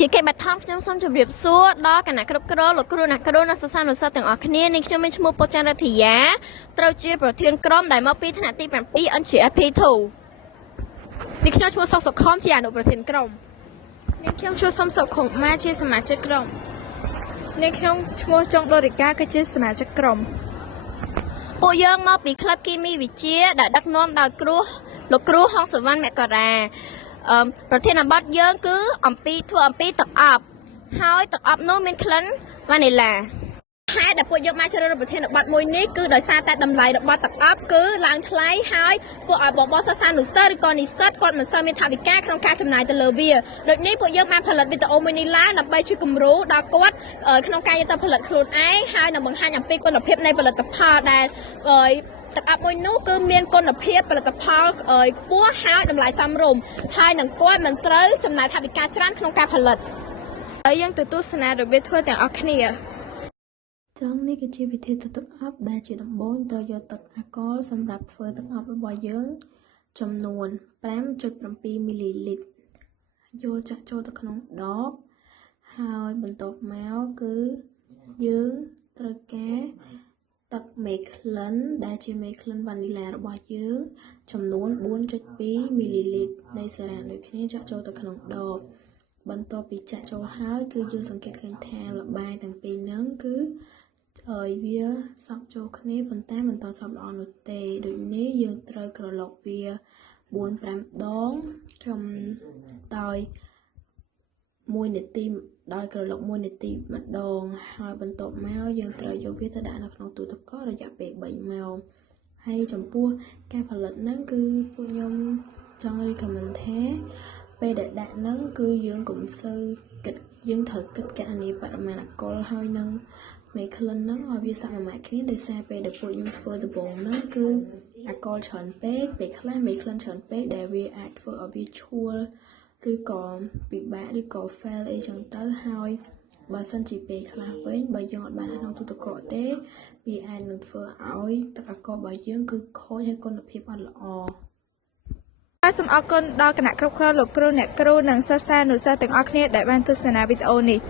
ជាគេបាត់ថងខ្ញុំសូមជម្រាបសួរដល់គណៈគ្រប់គ្រងលោកគ្រូអ្នកគ្រូនិងសិស្សានុសិស្សទាំងអស់គ្នានាងខ្ញុំមានឈ្មោះពុចចន្ទរទ្យាត្រូវជាប្រធានក្រុមដែលមកពីថ្នាក់ទី7 NGFP2 នាងខ្ញុំឈ្មោះសុកសុខមជាអនុប្រធានក្រុមនាងខ្ញុំឈ្មោះសុំសុខុមាជាសមាជិកក្រុមនាងខ្ញុំឈ្មោះចុងដូរីកាគឺជាសមាជិកក្រុមពួកយើងមកពីក្លឹបគីមីវិទ្យាដែលដឹកនាំដោយលោកគ្រូហងសវណ្ណមករាប្រធានបទយើងគឺអំពីទឹកអប់ហើយទឹកអប់នោះមានក្លិនវ៉ានីឡាហេតុដែលពួកយើងមកជ្រើសរើសប្រធានបទមួយនេះគឺដោយសារតែតម្លៃរបស់ទឹកអប់គឺឡើងថ្លៃហើយធ្វើឲ្យបងសិស្សានុសិស្សឬក៏និស្សិតគាត់មិនសូវមានថវិកាក្នុងការចំណាយទៅលើវាដូចនេះពួកយើងបានផលិតវីដេអូមួយនេះឡើងដើម្បីជាគំរូដល់គាត់ក្នុងការយកទៅផលិតខ្លួនឯងហើយនឹងបង្ហាញអំពីគុណភាពនៃផលិតផលដែលទឹកអប់មួយនោះគឺមានគុណភាពផលិតផលខ្ពស់ហើយតម្លៃសមរម្យហើយនឹងគាត់មិនត្រូវចំណាយថវិកាច្រើនក្នុងការផលិតហើយយើងទៅទស្សនារបៀបធ្វើទាំងអស់គ្នាចឹងនេះគឺជាវិធីធ្វើទឹកអប់ដែលជាដំបូងត្រូវយកទឹកអាល់កុលសម្រាប់ធ្វើទឹកអប់របស់យើងចំនួន 5.7 មីលីលីត្រយកចាក់ចូលទៅក្នុងដបហើយបន្ទាប់មកគឺយើងត្រូវការទឹកមេក្លិនដែលជាមេក្លិនវ៉ានីឡារបស់យើងចំនួន 4.2 មីលីលីត្រនៃសារ៉ាដូចគ្នាចាក់ចូលទៅក្នុងដបបន្ទាប់ពីចាក់ចូលហើយគឺយើងសង្កេតឃើញថាល្បាយទាំងពីរហ្នឹងគឺវាសប់ចូលគ្នាប៉ុន្តែមិនតសប់ល្អនោះទេដូចនេះយើងត្រូវក្រឡុកវា 4-5 ដងដោយ1នាទីដោយក្រឡុក1នាទីម្ដងហើយបន្ទាប់មកយើងត្រូវយកវាទៅដាក់នៅក្នុងទូទឹកកករយៈពេល3ម៉ោងហើយចំពោះការផលិតហ្នឹងគឺពួកខ្ញុំចង់ recommend ថាពេលដែលដាក់ហ្នឹងគឺយើងកុំសូវគិតយើងត្រូវគិតកណនីបរិមាណអាល់កុលហើយនឹងមេក្លិនហ្នឹងឲ្យវាសមមាត្រគ្នាដោយសារពេលដែលពួកខ្ញុំធ្វើដំបូងហ្នឹងគឺអាល់កុលច្រើនពេកពេលខ្លះមេក្លិនច្រើនពេកដែលវាអាចធ្វើឲ្យវាឆួលឬក៏ពិបាកឬក៏ fail អីចឹងទៅហើយបើសិនជាពេលខ្លះវិញបើយើងអត់បានក្នុងទូទឹកកកទេវាអាចនឹងធ្វើឲ្យទឹកអាល់កុលរបស់យើងគឺខូចហើយគុណភាពអត់ល្អសូមអរគុណដល់គណៈគ្រប់គ្រងលោកគ្រូអ្នកគ្រូនិងសិស្សានុសិស្សទាំងអស់គ្នាដែលបានទស្សនាវីដេអូនេះ